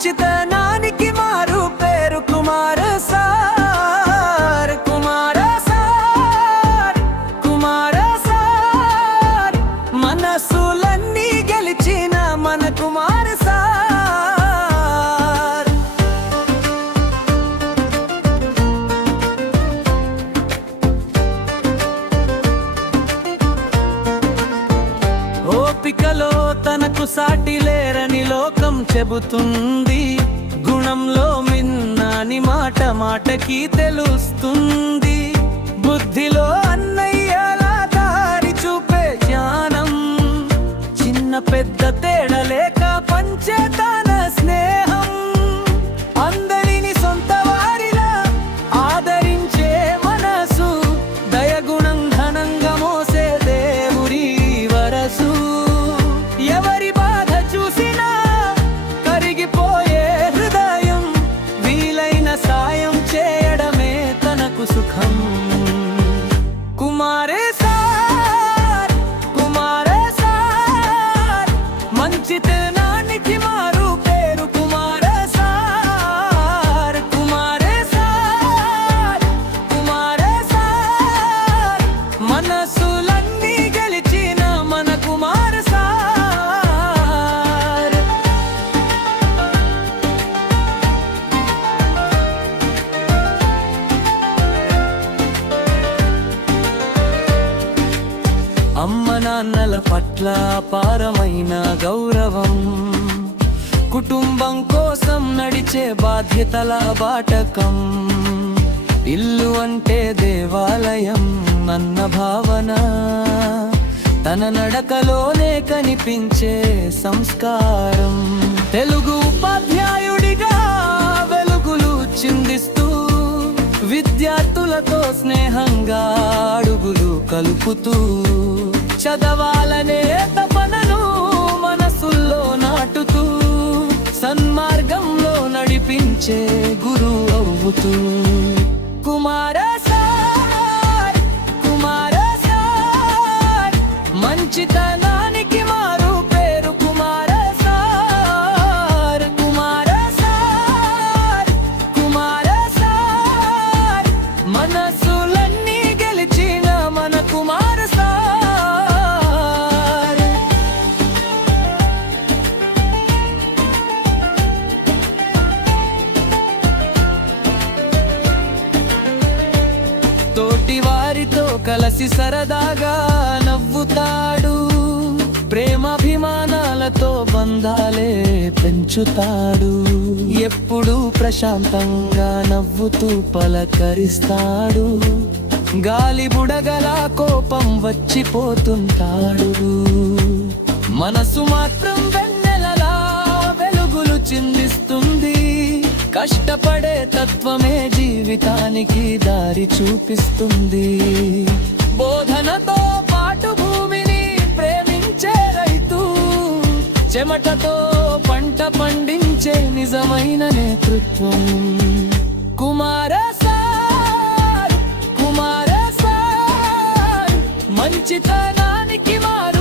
మంచితనానికి మారు పేరు కుమార సార్. కుమార సార్, కుమార సార్, మనసులన్నీ గెలిచిన మన కుమార సార్. ఓపికలో తనకు సాటి లేరని లోకం చెబుతుంది. గుణంలో మిన్నాని మాట మాటకి తెలుస్తుంది. బుద్ధిలో అన్నయ్యలా దారి చూపే జ్ఞానం. చిన్న పెద్ద తేడా లేక పంచే తన స్నేహం. అందరిని సొంత వారిలా ఆదరించే మనసు. దయగుణం ఘనంగా మోసే దేవుడి వరసు. ఎవరి బాధ చూసినా కరిగిపోయే హృదయం. వీలైన సాయం చేయడమే తనకు సుఖం. కుమారే సార్, కుమారే సార్, మంచితనానికి మారు పేరు కుమార సార్. కుమారే సార్, కుమారే సార్, మనసులన్నీ గెలిచిన మన కుమార సార్. అమ్మ నాన్నల పట్ల అపారమైన గౌరవం. కుటుంబం కోసం నడిచే బాధ్యతల బాటకం. ఇల్లు అంటే దేవాలయం అన్న భావన తన నడకలోనే కనిపించే సంస్కారం. తెలుగు ఉపాధ్యాయుడిగా వెలుగులు చిందిస్తూ విద్యార్థులతో స్నేహంగా అడుగులు కలుపుతూ చదవాలనే తపనను మనసుల్లో నాటుతూ సన్మార్గంలో నడిపించే గురువు అవుతూ. కుమార సార్, కుమార సార్, మంచితనానికి మారు పేరు కుమార సార్. కుమార సార్, కుమార సార్, మనసులన్నీ గెలిచిన మన కుమార సార్. తోటి వారితో కలిసి సరదాగా నవ్వుతాడు. ప్రేమాభిమానాలతో బంధాలే పెంచుతాడు. ఎప్పుడూ ప్రశాంతంగా నవ్వుతూ పలకరిస్తాడు. గాలి బుడగలా కోపం వచ్చిపోతుంటాడు. మనసు మాత్రం వెన్నెలలా వెలుగులు చిందిస్తుంది. కష్టపడే తత్వమే జీవితానికి దారి చూపిస్తుంది. బోధనతో పాటు భూమిని ప్రేమించే రైతు. చెమటతో పంట పండించే నిజమైన నేతృత్వం. కుమార సార్, కుమార సార్, మంచితనానికి మారు